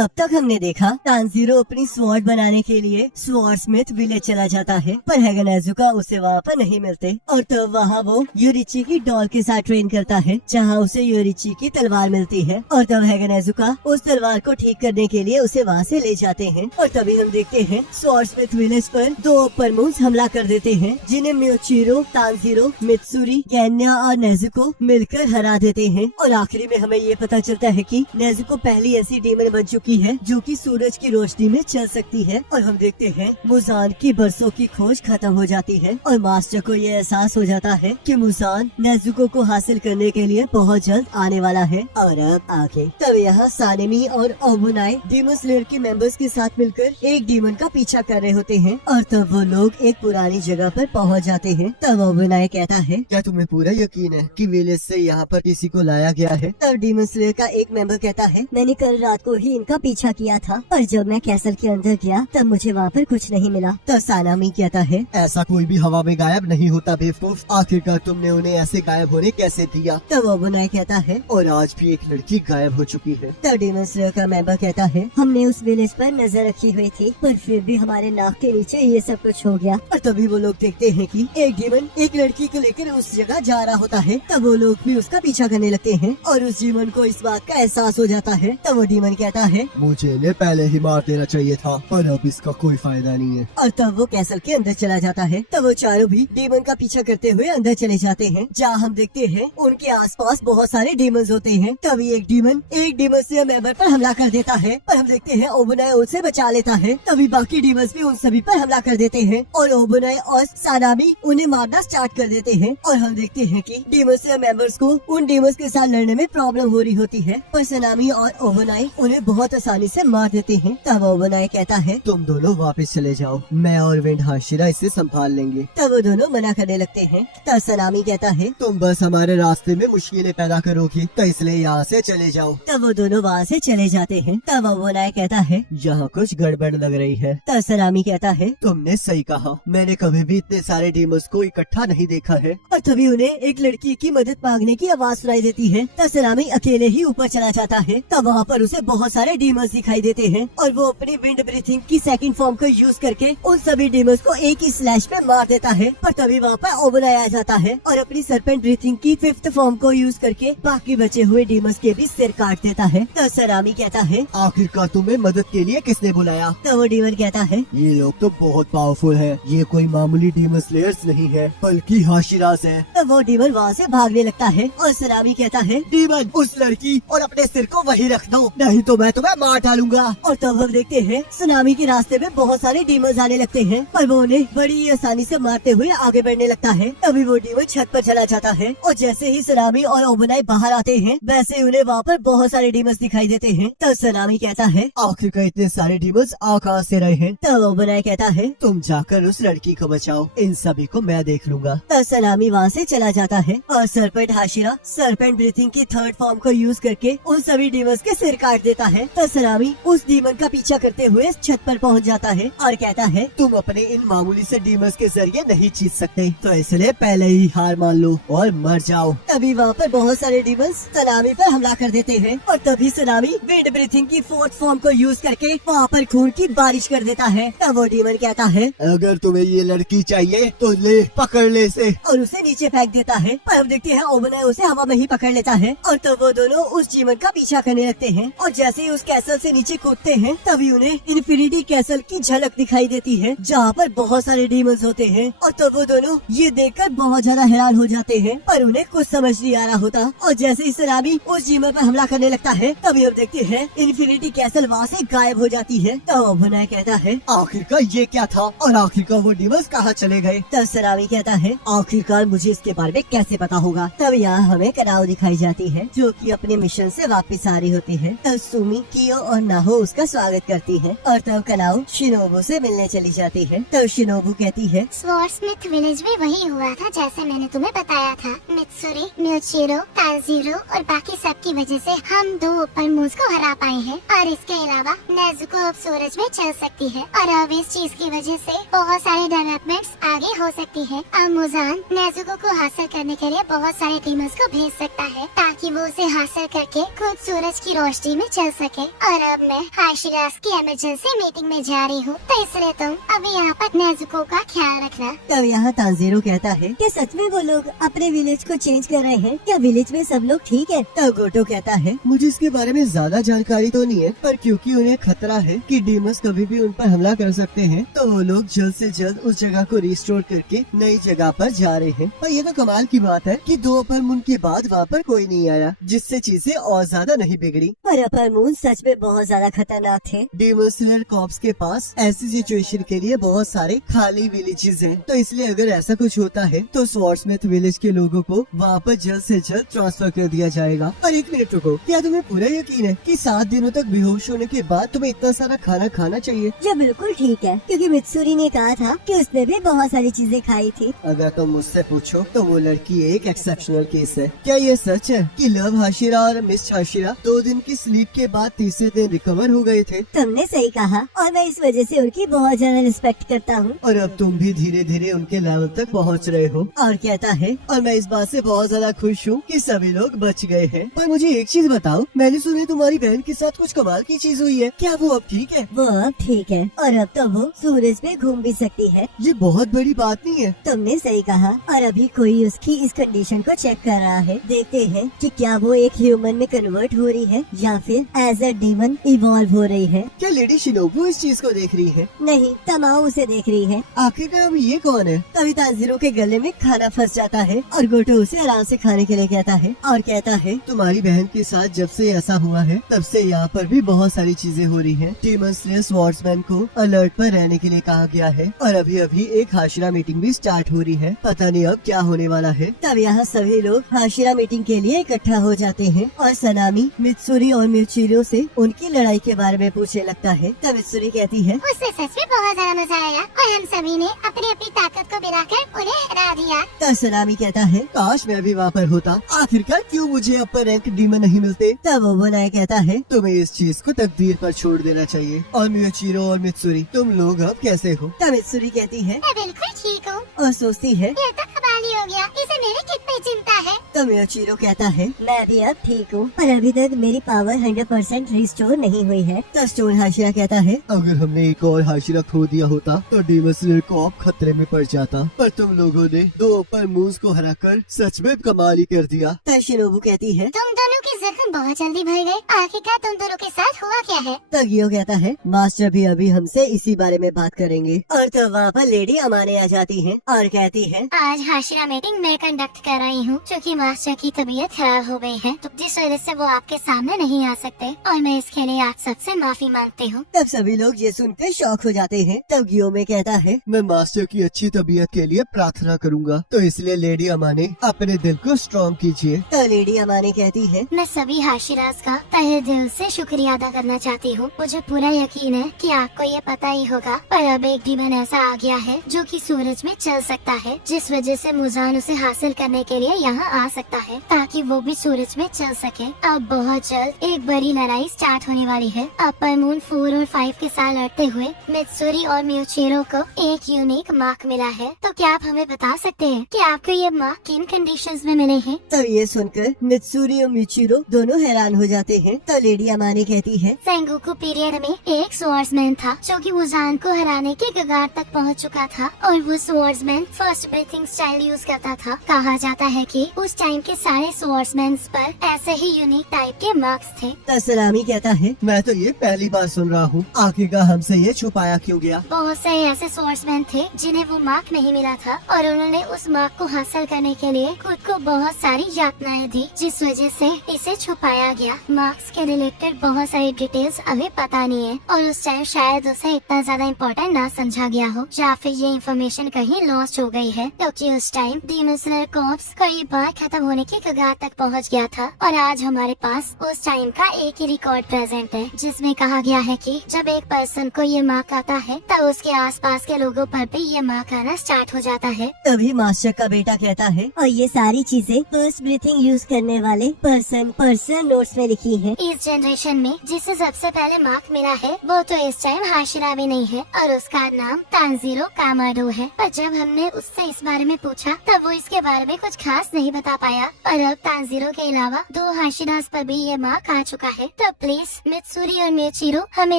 अब तक हमने देखा तानजीरो अपनी स्वॉर्ड बनाने के लिए स्वॉर्ड स्मिथ विलेज चला जाता है, पर हैगा नेजुका उसे वहाँ पर नहीं मिलते और तब वहाँ वो यूरिची की डॉल के साथ ट्रेन करता है, जहाँ उसे यूरिची की तलवार मिलती है और तब हैगा नेजुका उस तलवार को ठीक करने के लिए उसे वहाँ से ले जाते हैं। और तभी हम देखते हैं स्वॉर्ड स्मिथ विलेज पर दो अपर मूव्स हमला कर देते हैं, जिन्हें म्योचिरो, तानजीरो, मित्सुरी, गेन्या और नेजुको मिलकर हरा देते हैं। और आखिरी में हमें ये पता चलता है कि नेजुको पहली ऐसी डीमन बन चुकी है जो कि सूरज की रोशनी में चल सकती है। और हम देखते हैं मुजान की बरसों की खोज खत्म हो जाती है और मास्टर को ये एहसास हो जाता है कि मुजान नेजुको को हासिल करने के लिए बहुत जल्द आने वाला है। और अब आगे तब यहाँ सानेमी और ओबुनाई डीमन स्लेयर के मेंबर्स के साथ मिलकर एक डीमन का पीछा कर रहे होते हैं और तब वो लोग एक पुरानी जगह पर पहुँच जाते हैं। तब ओबुनाई कहता है, क्या तुम्हें पूरा यकीन है कि विलेज से यहाँ पर किसी को लाया गया है? तब डीमन स्लेयर का एक मेंबर कहता है, मैंने कल रात को ही इनका पीछा किया था, पर जब मैं कैसल के अंदर गया तब मुझे वहाँ पर कुछ नहीं मिला। तब सानामी कहता है, ऐसा कोई भी हवा में गायब नहीं होता बेवकूफ, आखिरकार तुमने उन्हें ऐसे गायब होने कैसे दिया? तब ओबुनाई कहता है, और आज भी एक लड़की गायब हो चुकी है। तब डीमन स्लेयर का मेंबर कहता है, हमने उस विलेज पर नजर रखी हुई थी, पर फिर भी हमारे नाक के नीचे ये सब कुछ हो गया। और तभी वो लोग देखते हैं कि एक डीमन एक लड़की को लेकर उस जगह जा रहा होता है। तब वो लोग भी उसका पीछा करने लगते हैं और उस डीमन को इस बात का एहसास हो जाता है। तब वो डीमन कहता है, मुझे इन्हें पहले ही मार देना चाहिए था, पर अब इसका कोई फायदा नहीं है। और तब वो कैसल के अंदर चला जाता है। तब वो चारों भी डीमन का पीछा करते हुए अंदर चले जाते हैं, जहाँ हम देखते हैं उनके आसपास बहुत सारे डीमंस होते हैं। तभी एक डीमन से मेंबर पर हमला कर देता है, पर हम देखते हैं ओबुनाई उसे बचा लेता है। तभी बाकी डीमंस भी उन सभी पर हमला कर देते हैं और ओबुनाई और सानामी उन्हें मारना स्टार्ट कर देते हैं। और हम देखते हैं कि डीमंस मेंबर्स को उन डीमंस के साथ लड़ने में प्रॉब्लम हो रही होती है, पर सानामी और ओबुनाई उन्हें बहुत आसानी से मार देते हैं। तब ओबुनाई कहता है, तुम दोनों वापस चले जाओ, मैं और विंड हाशिरा इसे संभाल लेंगे। तब वो दोनों मना करने लगते हैं। तब सनामी कहता है, तुम बस हमारे रास्ते में मुश्किलें पैदा करोगी, तो इसलिए यहाँ से चले जाओ। तब वो दोनों वहाँ से चले जाते हैं। तब ओबुनाई कहता है, यहाँ कुछ गड़बड़ लग रही है। तब सनामी कहता है, तुमने सही कहा, मैंने कभी भी इतने सारे डीमंस को इकट्ठा नहीं देखा है। और तभी उन्हें एक लड़की की मदद मांगने की आवाज सुनाई देती है। तब सनामी अकेले ही ऊपर चला जाता है। तब वहाँ पर उसे बहुत सारे डीमंस दिखाई देते हैं और वो अपनी विंड ब्रीथिंग की सेकंड फॉर्म को यूज करके उन सभी डीमंस को एक ही स्लैश में मार देता है। पर तभी वहाँ पर ओबुनाई आ जाता है और अपनी सरपेंट ब्रीथिंग की फिफ्थ फॉर्म को यूज करके बाकी बचे हुए डीमंस के भी सिर काट देता है। तब सनामी कहता है, आखिरकार तुम्हें मदद के लिए किसने बुलाया? तब वो डीमन कहता है, ये लोग तो बहुत पावरफुल हैं। ये कोई मामूली डीमन स्लेयर्स नहीं है, बल्कि हाशिरास हैं। तब वो डीमन वहाँ से भागने लगता है और सनामी कहता है, डीमन उस लड़की और अपने सिर को वहीं रख दो, नहीं तो मैं तुम्हें मार डालूंगा। और तब हम देखते हैं सुनामी के रास्ते में बहुत सारे डीमंस आने लगते हैं, पर वो उन्हें बड़ी ही आसानी से मारते हुए आगे बढ़ने लगता है। तभी वो डीमन छत पर चला जाता है और जैसे ही सुनामी और ओबुनाई बाहर आते हैं, वैसे ही उन्हें वहाँ पर बहुत सारे डीमंस दिखाई देते हैं। तब सुनामी कहता है, आखिरकार इतने सारे डीमंस आकाश से रहे हैं। तब ओबुनाई कहता है, तुम जाकर उस लड़की को बचाओ, इन सभी को मैं देख लूंगा। तब सुनामी वहाँ से चला जाता है और सरपेंट हाशिरा सरपेंट ब्रीथिंग की थर्ड फॉर्म को यूज करके उन सभी डीमंस के सिर काट देता है। तब सुनामी उस डीमन का पीछा करते हुए छत पर पहुँच जाता है और कहता है, तुम अपने इन मामूली से डीमंस के जरिए नहीं जीत सकते, तो इसलिए पहले ही हार मान लो और मर जाओ। तभी वहाँ पर बहुत सारे डीमंस सुनामी पर हमला कर देते हैं और तभी सुनामी विंड ब्रीथिंग की फोर्थ फॉर्म को यूज करके वहाँ पर खून की बारिश कर देता है। तब वो डीमन कहता है, अगर तुम्हें ये लड़की चाहिए तो ले, पकड़ ले इसे, और उसे नीचे फेंक देता है। पर हम देखते हैं ओबुनाई उसे हवा में ही पकड़ लेता है और तब वो दोनों उस डीमन का पीछा करने लगते हैं और जैसे ही उस कैसल से नीचे कूदते हैं, तभी उन्हें इन्फिनिटी कैसल की झलक दिखाई देती है, जहाँ पर बहुत सारे डीमंस होते हैं। और तब वो दोनों ये देखकर बहुत ज्यादा हैरान हो जाते हैं, पर उन्हें कुछ समझ नहीं आ रहा होता। और जैसे ही सुनामी उस डीमन पर हमला करने लगता है, तभी हम देखते हैं इन्फिनिटी कैसल वहाँ से गायब हो जाती है। तब ओबुनाई कहता है, आखिरकार ये क्या था और आखिरकार वो डीमंस कहाँ चले गए? तब सुनामी कहता है, आखिरकार मुझे इसके बारे में कैसे पता होगा। तब यहाँ हमें कनाओ दिखाई जाती है, जो कि अपने मिशन से वापस आ रही होती है। तब सुमी, कियो और नाहो उसका स्वागत करती है और तब कनाओ शिनोबू से मिलने चली जाती है। तब शिनोबू कहती है, स्वॉर्ड स्मिथ विलेज में वही हुआ था जैसे मैंने तुम्हें बताया था। मित्सुरी, म्योचिरो, तानजीरो और बाकी सब की वजह से हम दो ऊपर मूव्स को हरा पाए हैं और इसके अलावा नेजुको अब सूरज में चल सकती है और अब इस चीज की वजह से बहुत सारी डेवलपमेंट्स आगे हो सकती है। अब मुजान नेजुको को हासिल करने के लिए बहुत सारे डीमंस को भेज सकता है ताकि वो उसे हासिल करके खुद सूरज की रोशनी में चल सके। और पर अब मैं हाशिराज की इमरजेंसी मीटिंग में जा रही हूँ, तो इसलिए तुम अभी यहाँ पर नेजुको का ख्याल रखना। तब यहाँ तांजीरो कहता है कि सच में वो लोग अपने विलेज को चेंज कर रहे हैं, क्या विलेज में सब लोग ठीक है? तब गोटो कहता है मुझे इसके बारे में ज्यादा जानकारी तो नहीं है, पर क्योंकि उन्हें खतरा है कि डीमस कभी भी उन पर हमला कर सकते हैं, तो वो लोग जल्द से जल्द उस जगह को रिस्टोर करके नई जगह पर जा रहे हैं। पर ये तो कमाल की बात है कि 2 अपर मून के बाद वहाँ पर कोई नहीं आया, जिससे चीजें और ज्यादा नहीं बिगड़ी। पर अपर मून सच में बहुत ज्यादा खतरनाक थे। डीमन स्लेयर कॉर्प्स के पास ऐसी सिचुएशन के लिए बहुत सारे खाली विलेजेस हैं, तो इसलिए अगर ऐसा कुछ होता है तो स्वॉर्ड्समिथ विलेज के लोगों को वहाँ पर जल्द से जल्द ट्रांसफर कर दिया जाएगा। पर 1 मिनट रुको, क्या तुम्हें पूरा यकीन है कि 7 दिनों तक बेहोश होने के बाद तुम्हें इतना सारा खाना खाना चाहिए? जो बिल्कुल ठीक है, क्योंकि मित्सुरी ने कहा था कि उसने भी बहुत सारी चीजें खाई थी। अगर तुम मुझसे पूछो तो वो लड़की एक एक्सेप्शनल केस है। क्या ये सच है कि लव हाशिरा और मिस हाशिरा 2 दिन की स्लीप के बाद तीसरे दिन रिकवर हो गए थे? तुमने सही कहा और मैं इस वजह से उनकी बहुत ज्यादा रिस्पेक्ट करता हूँ। और अब तुम भी धीरे धीरे उनके लेवल तक पहुंच रहे हो। और कहता है और मैं इस बात से बहुत ज्यादा खुश हूँ कि सभी लोग बच गए हैं। पर मुझे एक चीज बताओ, मैंने सुना तुम्हारी बहन के साथ कुछ कमाल की चीज हुई है, क्या वो अब ठीक है? वो अब ठीक है और अब तो वो सूरज में घूम भी सकती है। ये बहुत बड़ी बात नहीं है। तुमने सही कहा और अभी कोई उसकी इस कंडीशन को चेक कर रहा है। देखते हैं कि क्या वो एक ह्यूमन में कन्वर्ट हो रही है या फिर एज अ डीमन इवॉल्व हो रही है। क्या लेडी शिनोबू इस चीज को देख रही है? नहीं, तमाओ उसे देख रही है। आखिरकार अब ये कौन है? तभी तांजीरो के गले में खाना फंस जाता है और गोटो उसे आराम से खाने के लिए कहता है और कहता है तुम्हारी बहन के साथ जब से ऐसा हुआ है तब से यहाँ पर भी बहुत सारी चीजें हो रही हैं। डीमन स्लेयर स्वॉर्ड्समैन को अलर्ट पर रहने के लिए कहा गया है और अभी अभी एक हाशिरा मीटिंग भी स्टार्ट हो रही है। पता नहीं अब क्या होने वाला है। तब यहाँ सभी लोग हाशिरा मीटिंग के लिए इकट्ठा हो जाते हैं और सनामी मित्सुरी और म्यूचिरो से उनकी लड़ाई के बारे में पूछने लगता है। तब मित्सुरी कहती है उससे सच में बहुत ज्यादा मजा आया और हम सभी ने अपनी अपनी ताकत को मिलाकर उन्हें हरा दिया। तब सनामी कहता है काश मैं भी वहाँ पर होता। आखिरकार क्यों मुझे अपर रैंक डीमन नहीं मिलते? तब वो बनाए कहता है तुम्हें इस चीज को तकदीर पर छोड़ देना चाहिए। और म्यूचिरो और मित्सुरी, तुम लोग अब कैसे हो? तब मित्सुरी कहती है मैं बिल्कुल ठीक हूँ। और सोचती है ये तो कमाल हो गया, इसे मेरी कितनी चिंता है। तो म्यूचिरो कहता है मैं भी अब ठीक हूँ पर अभी तक मेरी पावर 100% रिस्टोर नहीं हुई है। तो स्टोन हाशिरा कहता है अगर हमने एक और हाशिरा खो दिया होता तो डीमन स्लेयर को अब खतरे में पड़ जाता, पर तुम लोगों ने 2 अपर मून्स को हराकर सच में कमाल ही कर दिया। तब शिनोबू कहती है तुम दोनों के जख्म बहुत जल्दी भर गए, आखिरकार तुम दोनों के साथ हुआ क्या है? तब गियो कहता है मास्टर भी अभी हमसे इसी बारे में बात करेंगे। और तो वहाँ पर लेडी अमाने आ जाती है और कहती है आज हाशिरा मीटिंग मैं कंडक्ट कर रही हूँ क्योंकि मास्टर की तबीयत खराब हो गई है, तो जिस वजह से वो आपके सामने नहीं आ सकते और मैं इसके लिए आप सबसे माफी मांगती हूँ। तब सभी लोग ये सुनकर शॉक हो जाते हैं। तब गियो में कहता है मैं मास्टर की अच्छी तबीयत के लिए प्रार्थना करूंगा, तो इसलिए लेडी अमाने अपने दिल को स्ट्रॉन्ग कीजिए। तो लेडी अमाने कहती है मैं सभी हाशिराज का तहे दिल से शुक्रिया अदा करना चाहती हूँ। मुझे पूरा यकीन है कि आपको ये पता ही होगा, पर अब एक डीमन ऐसा आ गया है जो कि सूरज में चल सकता है, जिस वजह से मुजान उसे हासिल करने के लिए यहाँ आ सकता है ताकि वो भी सूरज में चल सके। अब बहुत जल्द एक बड़ी लड़ाई स्टार्ट होने वाली है। अपर मून 4 और 5 के साथ लड़ते हुए मित्सुरी और म्यूचिरो को एक यूनिक मार्क मिला है। तो क्या आप हमें बता सकते हैं कि आपको ये मार्क किन कंडीशंस में मिले हैं? तब ये सुनकर मित्सुरी और म्यूचिरो दोनों हैरान हो जाते हैं। तो लेडी अमाने कहती है सेंगोकू पीरियड में एक स्वॉर्ड्समैन था जो कि मुजान को हराने के कगार तक पहुंच चुका था और वो swordsman first breathing style use करता था। कहा जाता है कि उस टाइम के सारे स्वॉर्ड्समैन पर ऐसे ही यूनिक टाइप के मार्क्स थे। तो सलामी कहता है मैं तो ये पहली बार सुन रहा हूँ, आखिरकार हमसे ये छुपाया क्यों गया? बहुत से ऐसे स्वॉर्ड्समैन थे जिन्हें वो मार्क नहीं मिला था और उन्होंने उस मार्क को हासिल करने के लिए खुद को बहुत सारी यातनाएं दी, जिस वजह से इसे छुपाया गया। मार्क्स के रिलेटेड बहुत सारी डिटेल्स अभी पता नहीं है और उस टाइम शायद उसे इतना ज्यादा इम्पोर्टेंट ना समझा गया हो या फिर ये इन्फॉर्मेशन कहीं लॉस्ट हो गई है, क्योंकि उस टाइम डीमन स्लेयर कॉर्प्स कई बार खत्म होने के कगार तक पहुंच गया था। और आज हमारे पास उस टाइम का एक ही रिकॉर्ड प्रेजेंट है जिसमें कहा गया है कि जब एक पर्सन को ये मार्क आता है तब उसके आसपास के लोगों पर भी ये मार्क आना स्टार्ट हो जाता है। तभी मास्टर का बेटा कहता है और ये सारी चीजें फर्स्ट ब्रीथिंग यूज करने वाले पर्सन पर्सनल नोट्स में लिखी है। इस जनरेशन में जिसे सबसे पहले मार्क मिला है वो तो इस टाइम हाशिरा भी नहीं है और उसका नाम तानजीरो कामाडो है। पर जब हमने उससे इस बारे में पूछा तब वो इसके बारे में कुछ खास नहीं बता पाया। और अब तानजीरो के अलावा 2 हाशिरास पर भी ये मार्क आ चुका है। तो प्लीज मित्सुरी और मियोचिरो हमें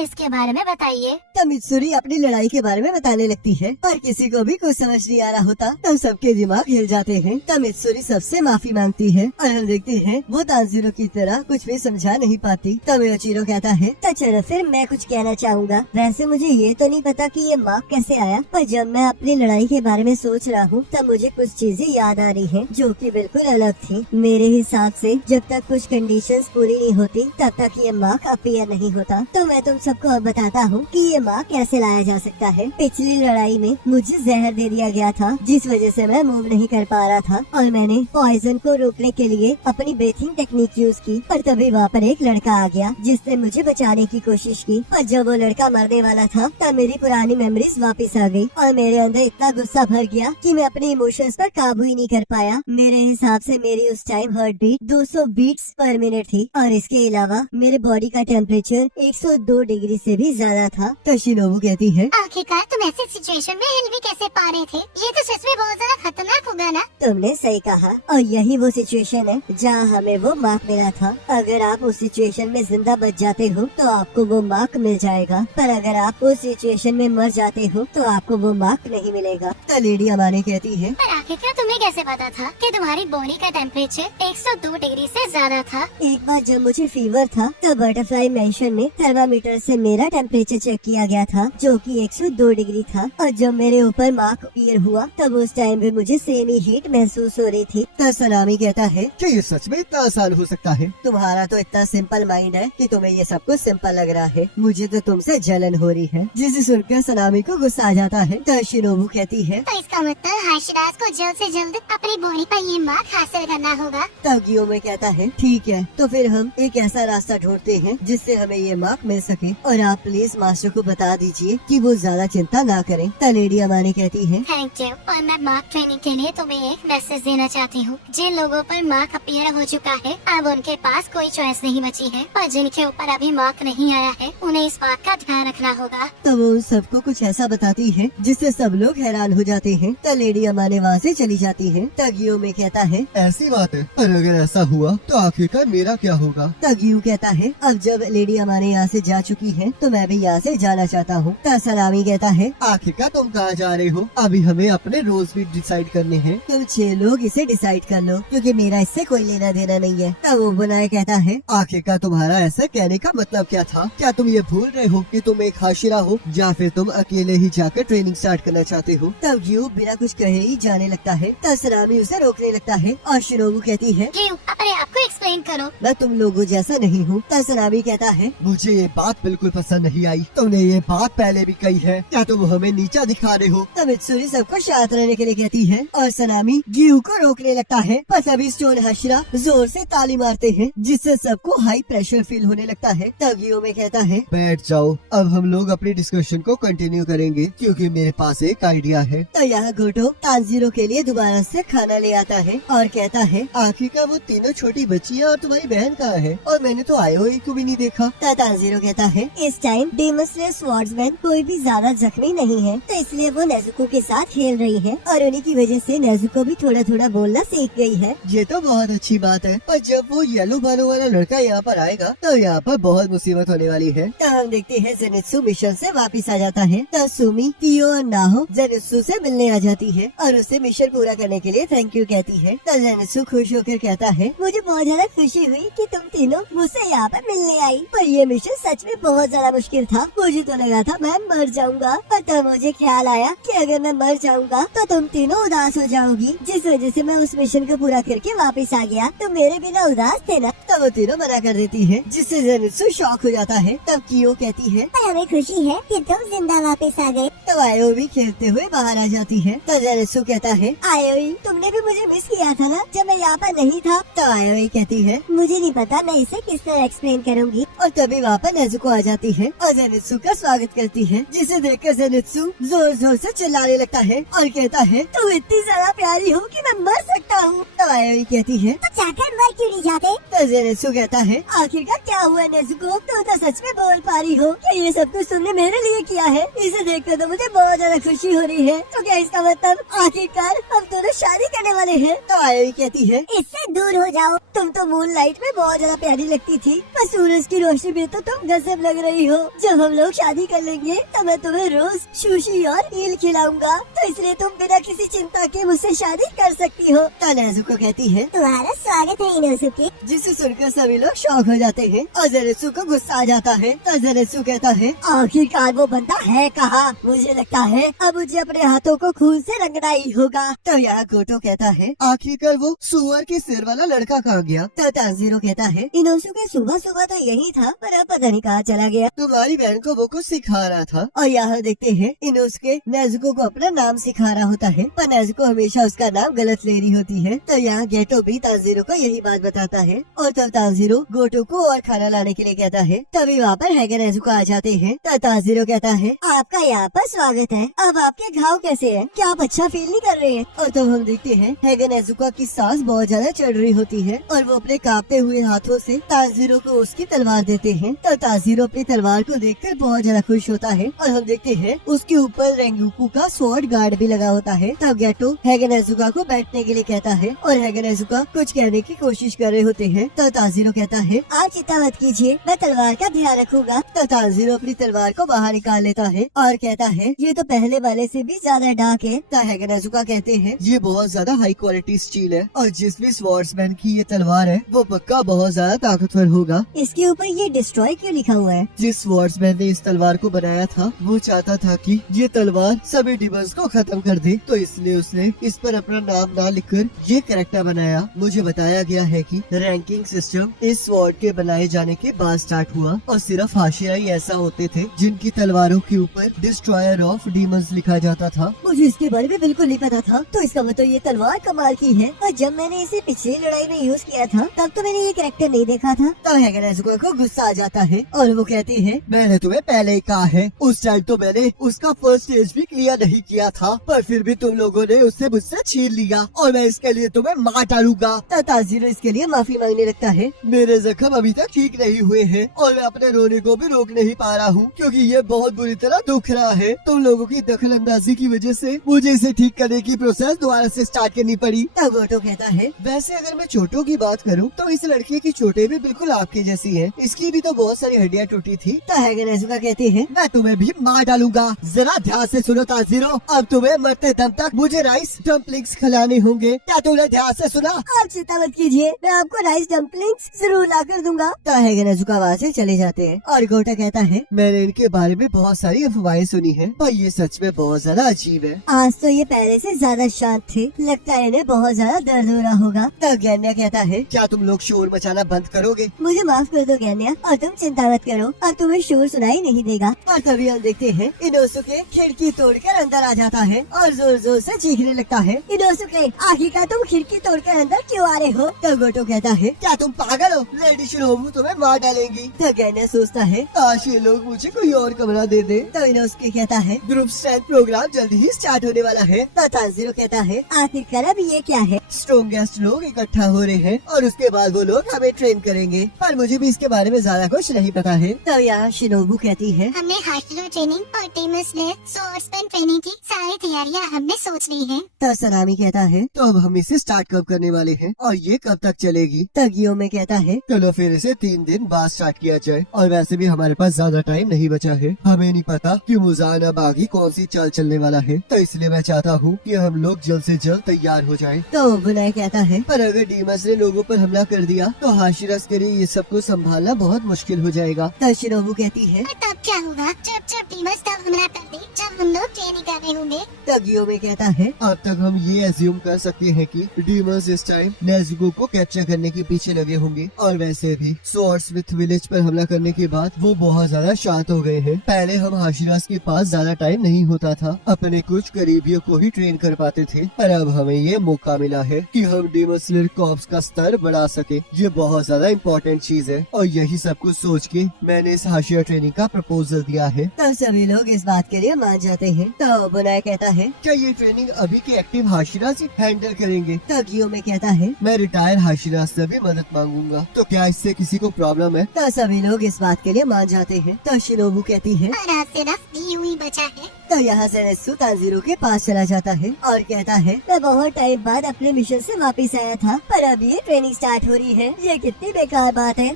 इसके बारे में बताइए। तब मित्सुरी अपनी लड़ाई के बारे में बताने लगती है और किसी को भी कुछ समझ नहीं आ रहा होता। तब सबके दिमाग हिल जाते हैं। तब मित्सुरी सबसे माफी मांगती है और हम देखते हैं वो तानजीरो की तरह कुछ भी समझा नहीं पाती। तब मियोचिरो कहता है, तो चलो फिर मैं कुछ कहना चाहूँगा। वैसे मुझे ये तो नहीं पता कि ये मार्क कैसे आया, पर जब मैं अपनी लड़ाई के बारे में सोच रहा हूँ तब मुझे कुछ चीजें याद आ रही हैं जो कि बिल्कुल अलग थी। मेरे हिसाब से जब तक कुछ कंडीशंस पूरी नहीं होती तब तक ये मार्क अपीयर नहीं होता। तो मैं तुम सबको अब बताता हूँ कि ये मार्क कैसे लाया जा सकता है। पिछली लड़ाई में मुझे जहर दे दिया गया था जिस वजह से मैं मूव नहीं कर पा रहा था और मैंने पॉइजन को रोकने के लिए अपनी ब्रीथिंग टेक्निक यूज की। और तभी वहाँ पर एक लड़का आ गया जिसने मुझे बचाने की कोशिश की। और जब वो लड़का मरने वाला था तब मेरी पुरानी मेमोरीज वापस आ गई और मेरे अंदर इतना गुस्सा भर गया कि मैं अपने इमोशंस पर काबू ही नहीं कर पाया। मेरे हिसाब से मेरी उस time heart beat 200 beats per minute थी और इसके अलावा मेरे बॉडी का टेम्परेचर 102 डिग्री से भी ज्यादा था। तो शिनोबू कहती है, आखिरकार तुम ऐसी सिचुएशन में हिल भी कैसे पा रहे थे? ये तो सच में बहुत ज्यादा खतरनाक होगा ना? तुमने सही कहा और यही वो सिचुएशन है जहाँ हमें वो मार्क मिला था। अगर आप उस सिचुएशन में जिंदा बच जाते हो तो आपको वो मार्क मिल जाएगा, पर अगर आप उस सिचुएशन में मर जाते हो तो आपको वो मार्क नहीं मिलेगा। तो लेडी अमाने कहती है, पर आखिरकार तुम्हें कैसे पता था कि तुम्हारी बॉडी का टेम्परेचर 102 डिग्री से ज्यादा था? एक बार जब मुझे फीवर था तो बटरफ्लाई मेंशन में थर्मामीटर से मेरा टेम्परेचर चेक किया गया था जो कि 102 डिग्री था। और जब मेरे ऊपर मार्क अपीयर हुआ तब उस टाइम भी मुझे सेम ही हीट महसूस हो रही थी। तो सनामी कहता है, क्या ये सच में इतना आसान हो सकता है? तुम्हारा तो इतना सिंपल माइंड है कि तुम्हें ये सब कुछ सिंपल लग रहा है। मुझे तो तुमसे जलन हो रही है। जिसे सुनकर सनामी को गुस्सा आ जाता है। तो शिनोबू कहती है, तो इसका मतलब हाशिरास को जल्द से जल्द अपनी बॉडी पर ये मार्क हासिल करना होगा। तब गियोमे कहता है, ठीक है तो फिर हम एक ऐसा रास्ता ढूंढते हैं जिससे हमें ये मार्क मिल सके और आप प्लीज मास्टर को बता दीजिए कि वो ज्यादा चिंता ना करें। तो लेडी अमाने कहती है, थैंक यू। और मैं मार्क ट्रेनिंग के लिए तुम्हें एक मैसेज देना चाहती हूँ। जिन लोगों पर मार्क अपीयर हो चुका है अब उनके पास कोई चॉइस नहीं बची है, और जिनके ऊपर अभी मार्क नहीं आया है उन्हें इस बात का ध्यान रखना होगा। तो वो उन सबको कुछ ऐसा बताती है जिससे सब लोग हैरान हो जाते हैं। तो लेडी अमाने वहाँ से चली जाती है। तो गियोमे कहता है, ऐसी बात है, पर अगर ऐसा हुआ तो आखिरकार मेरा क्या होगा? तो गियू कहता है, अब जब लेडी अमाने यहाँ से जा चुकी है तो मैं भी यहाँ से जाना चाहता हूँ। तो सलामी कहता है, आखिरकार तुम कहाँ जा रहे हो? अभी हमें अपने रोज भी डिसाइड करने हैं। तुम 6 लोग इसे डिसाइड कर लो क्योंकि मेरा इससे कोई लेना देना नहीं है। तब वो बनाए कहता है, आखिरकार तुम्हारा ऐसा कहने का मतलब क्या था? क्या तुम ये भूल रहे हो कि तुम एक हाशिरा हो या फिर तुम अकेले ही जाकर ट्रेनिंग स्टार्ट करना चाहते हो? तब गियू बिना कुछ कहे ही जाने लगता है। तब सलामी उसे रोकने लगता है और शिनोबू कहती है, गियू अपने आप को एक्सप्लेन करो। मैं तुम लोगों जैसा नहीं हूँ। तब सलामी कहता है, मुझे ये बात बिल्कुल पसंद नहीं आई। तुमने ये बात पहले भी कही है। क्या तुम हमें नीचा दिखा रहे हो? तब मित्सुरी सबको शांत रहने के लिए कहती है और सनामी गियू को रोकने लगता है। पर तभी स्टोन हाशिरा जोर से ताली मारते हैं जिससे सबको हाई प्रेशर फील होने लगता है। तब गियोमे कहता है, बैठ जाओ, अब हम लोग अपनी डिस्कशन को कंटिन्यू करेंगे क्योंकि मेरे पास एक आइडिया है। तो यहाँ गोटो तानजीरो के लिए दोबारा से खाना ले आता है और कहता है, आखिरकार वो तीनों छोटी बच्चियाँ और तुम्हारी बहन कहाँ है? और मैंने तो आयोई को भी नहीं देखा। तो तानजीरो कहता है, इस टाइम डेमन स्लेयर स्वॉर्ड्समैन कोई भी ज्यादा जख्मी नहीं है तो इसलिए वो नेजुको के साथ खेल रही है और उन्हीं की वजह से नेजुको भी थोड़ा थोड़ा बोलना सीख गई है। ये तो बहुत अच्छी बात है, पर जब वो येलो बालों वाला लड़का यहाँ पर आएगा तो यहाँ पर बहुत मुसीबत होने वाली है। तो हम देखते हैं जेनित्सु मिशन से वापस आ जाता है। तो सुमी, कियो और नाहो जेनित्सु से मिलने आ जाती है और उसे मिशन पूरा करने के लिए थैंक यू कहती है। तो जेनित्सु खुश होकर कहता है, मुझे बहुत ज्यादा खुशी हुई कि तुम तीनों मुझसे यहाँ पर मिलने आई, पर ये मिशन सच में बहुत ज्यादा मुश्किल था। मुझे तो लगा था मैं मर जाऊंगा, पर तब मुझे ख्याल आया कि अगर मैं मर जाऊंगा तो तुम तीनों उदास हो जाओगी, जिस वजह से मैं उस मिशन को पूरा करके वापस आ गया। तुम मेरे बिना उदास थे ना? तब वो तीनों मना कर देती है जिससे जेनित्सु शॉक हो जाता है। तब कियो कहती है, पर हमें खुशी है कि तुम जिंदा वापस आ गए। तब आयो भी खेलते हुए बाहर आ जाती है। तो जेनित्सु कहता है, आयोई, तुमने भी मुझे मिस किया था ना जब मैं यहाँ पर नहीं था? तो आयो कहती है, मुझे नहीं पता मैं इसे किस तरह एक्सप्लेन करूँगी। और तभी वहाँ पर नेजुको आ जाती है और जेनित्सु का स्वागत करती है, जिसे देखकर जेनित्सु जोर जोर से चिल्लाने लगता है और कहता है, तुम इतनी ज्यादा प्यारी रही हूँ कि मैं मर सकता हूँ। तो आयोई कहती है तो जाकर मर क्यों नहीं जाते? तो ज़ेनित्सु कहता है आखिरकार क्या हुआ नेज़ुको, तू तो सच में बोल पा रही हो कि ये सब कुछ तुमने मेरे लिए किया है। इसे देखकर तो मुझे बहुत ज्यादा खुशी हो रही है। तो क्या इसका मतलब आखिरकार हम दोनों शादी करने वाले हैं? तो आयोई कहती है इससे दूर हो जाओ। तुम तो मून लाइट में बहुत ज्यादा प्यारी लगती थी, पर सूरज की रोशनी में तो तुम गजब लग रही हो। जब हम लोग शादी कर लेंगे तो मैं तुम्हें रोज सुशी और ईल खिलाऊंगा, तो इसलिए तुम बिना किसी चिंता के मुझसे शादी कर सकती हो। तो नेज़ुको कहती है तुम्हारा स्वागत है इनोसुके। जिसे सुनकर सभी लोग शॉक हो जाते हैं और ज़ेनित्सु को गुस्सा आ जाता है। तो ज़ेनित्सु कहता है आखिरकार वो बंदा है कहाँ? मुझे लगता है अब मुझे अपने हाथों को खून से रंगना ही होगा। तो यहाँ गोटो कहता है आखिरकार वो सुअर के सिर वाला लड़का कहाँ गया? तो तांजीरो कहता है इनोसुके सुबह सुबह तो यही था, पर अब पता नहीं कहाँ चला गया। तुम्हारी बहन को वो कुछ सिखा रहा था। और यहाँ देखते हैं इनोसुके नेज़ुको को अपना नाम सिखा रहा होता है, पर नेज़ुको हमेशा उसका नाम गलत ले रही होती है। तो यहाँ गेटो भी तांजीरो को यही बात बताता है और तब तांजीरो गोटो को और खाना लाने के लिए कहता है। तभी वहाँ पर हैगे नेज़ुको आ जाते हैं। तो तांजीरो कहता है आपका यहाँ पर स्वागत है। अब आपके घाव कैसे हैं? क्या आप अच्छा फील नहीं कर रहे हैं? और तब हम देखते हैं हैगे नेज़ुको की सांस बहुत ज्यादा चढ़ रही होती है और वो अपने कांपते हुए हाथों से तांजीरो को उसकी तलवार देते हैं। तो तांजीरो अपनी तलवार को देखकर बहुत ज्यादा खुश होता है और हम देखते हैं उसके ऊपर रेंगुकू का स्वॉर्ड गार्ड भी लगा होता है। तब गेटो हैगे नेज़ुको को बैठने के लिए कहता है और हैगे नेज़ुको कुछ कहने की कोशिश कर रहे होते हैं। तो तांजीरो कहता है आप चिंता मत कीजिए, मैं तलवार का ध्यान रखूंगा। तो तांजीरो अपनी तलवार को बाहर निकाल लेता है और कहता है ये तो पहले वाले से भी ज्यादा डार्क है। तो हैगे नेज़ुको कहते हैं ये बहुत ज्यादा हाई क्वालिटी स्टील है और जिस भी स्वॉर्ड्समैन की ये तलवार है वो पक्का बहुत ज्यादा ताकतवर होगा। इसके ऊपर ये डिस्ट्रॉय क्यों लिखा हुआ है? जिस स्वॉर्ड्समैन ने इस तलवार को बनाया था वो चाहता था कि ये तलवार सभी डिमंस को खत्म कर दे, तो इसलिए उसने इस पर अपना नाम ना लिखकर ये कैरेक्टर बनाया। मुझे बताया गया है कि रैंकिंग सिस्टम इस स्वॉर्ड के बनाए जाने के बाद स्टार्ट हुआ और सिर्फ हाशिया ही ऐसा होते थे जिनकी तलवारों के ऊपर डिस्ट्रॉयर ऑफ डीमंस लिखा जाता था। मुझे इसके बारे में बिल्कुल नहीं पता था। तो इसका मतलब ये तलवार कमाल की है। और जब मैंने इसे पिछली लड़ाई में यूज किया था तब तो मैंने ये कैरेक्टर नहीं देखा था। तो हैगे नेज़ुको को गुस्सा आ जाता है और वो कहती है मैंने तुम्हें पहले ही कहा है, उस टाइम तो मैंने उसका फर्स्ट स्टेज भी क्लियर नहीं किया था, पर फिर भी तुम लोगों ने उससे मुझसे छीन लिया और मैं इसके लिए तुम्हें मार डालूंगा। तो तांजीरो इसके लिए माफी मांगने लगता है। मेरे जख्म अभी तक ठीक नहीं हुए हैं और मैं अपने रोने को भी रोक नहीं पा रहा हूँ क्योंकि ये बहुत बुरी तरह दुख रहा है। तुम लोगों की दखल अंदाजी की वजह से मुझे इसे ठीक करने की प्रोसेस दोबारा से स्टार्ट करनी पड़ी। तो गोटो कहता है वैसे अगर मैं चोटों की बात करूँ तो इस लड़के की चोटें भी बिल्कुल आपकी जैसी हैं। इसकी भी तो बहुत सारी हड्डियाँ टूटी थी। तो हैगे नेज़ुको कहती है मैं तुम्हें भी मार डालूंगा। जरा ध्यान से सुनो तांजीरो, अब तुम्हें मरते दम तक मुझे राइस डम्पलिंग्स खिलाने होंगे। क्या तुमने ध्यान से सुना? आप चिंता मत कीजिए, मैं आपको राइस डम्पलिंग्स जरूर ला कर दूंगा। तो हैगे नेज़ुको वहाँ से चले जाते हैं और गोटो कहता है मैंने इनके बारे में बहुत सारी अफवाहें सुनी है पर ये सच में बहुत ज्यादा अजीब है। आज तो ये पहले से ज्यादा शांत थे, लगता है इन्हें बहुत ज्यादा दर्द हो रहा होगा। तो गैन्या कहता है क्या तुम लोग शोर मचाना बंद करोगे? मुझे माफ कर दो गैन्या, और तुम चिंता मत करो, अब तुम्हें शोर सुनाई नहीं देगा। और तभी हम देखते हैं इनोसुके खिड़की तोड़कर अंदर आ जाता है और जोर जोर से चीखने लगता है। इनोसुके आखिरकार तुम खिड़की तोड़कर अंदर क्यों आ रहे हो? तो गोटो कहता है क्या तुम पागल हो? लेडी शिनोबू तुम्हें मार डालेंगी। तो गैन्या सोचता है काश ये लोग मुझे कोई और कमरा दे दे। तो इनोसुके कहता है ग्रुप स्ट्रेंथ प्रोग्राम जल्दी ही स्टार्ट होने वाला है। तो तांजीरो कहता है आखिरकार अब ये क्या है? स्ट्रॉन्गेस्ट लोग इकट्ठा हो रहे हैं और उसके बाद वो लोग हमें ट्रेन करेंगे, पर मुझे भी इसके बारे में ज्यादा कुछ नहीं पता है। तो यहाँ शिनोबू कहती है हमने हाशिरो ट्रेनिंग और डेमन स्लेयर स्वॉर्ड्समैन ट्रेनिंग की सारी तैयारियां हमने सोच ली हैं। तो सनामी कहता है तो अब हम इसे स्टार्ट कब करने वाले हैं और ये कब तक चलेगी? तो गियोमे कहता है चलो फिर इसे 3 दिन बाद स्टार्ट किया जाए और वैसे भी हमारे पास ज्यादा टाइम नहीं बचा है। हमें नहीं पता कि मुजान अब आगे कौन सी चाल चलने वाला है, तो इसलिए मैं चाहता हूँ कि हम लोग जल्द से जल्द तैयार हो जाएं। तो बुनाई कहता है पर अगर डीमस ने लोगों पर हमला कर दिया तो हाशिरास के लिए ये सब कुछ संभालना बहुत मुश्किल हो जाएगा। तो शिनोबू कहती है और तब क्या होगा जब डीमंस तब हमला कर दे जब हम लोग ट्रेनिंग कर रहे होंगे। तो गियोमे कहता है अब तक हम ये एज्यूम कर सकते हैं कि डीमंस इस टाइम नेज़ुको को कैप्चर करने के पीछे लगे होंगे और वैसे भी स्वॉर्ड्समिथ विलेज पर हमला करने के बाद वो बहुत ज्यादा शांत हो गए हैं। पहले हम हाशिरास के पास ज्यादा टाइम नहीं होता था, अपने कुछ करीबियों को ही ट्रेन कर पाते थे, पर अब हमें ये मौका मिला है कि हम डेमन स्लेयर कॉर्प्स का स्तर बढ़ा सके। ये बहुत ज्यादा इम्पोर्टेंट चीज है और यही सब कुछ सोच के मैंने इस हाशिया ट्रेनिंग का प्रपोजल दिया है। तो सभी लोग इस बात के लिए मान जाते हैं। तो बुनाई कहता है। क्या ये ट्रेनिंग अभी के एक्टिव हाशिरा से हैंडल करेंगे? तो गियोमे कहता है। मैं रिटायर हाशिरा से भी मदद मांगूंगा। तो क्या इससे किसी को प्रॉब्लम है? तो सभी लोग इस बात के लिए मान जाते हैं। तो शिनोबू कहती है। और आज सिर्फ गियू ही बचा है। तो यहाँ से नेत्सु तांजीरो के पास चला जाता है और कहता है। मैं बहुत टाइम बाद अपने मिशन से वापस आया था, पर अब ये ट्रेनिंग स्टार्ट हो रही है। ये कितनी बेकार बात है।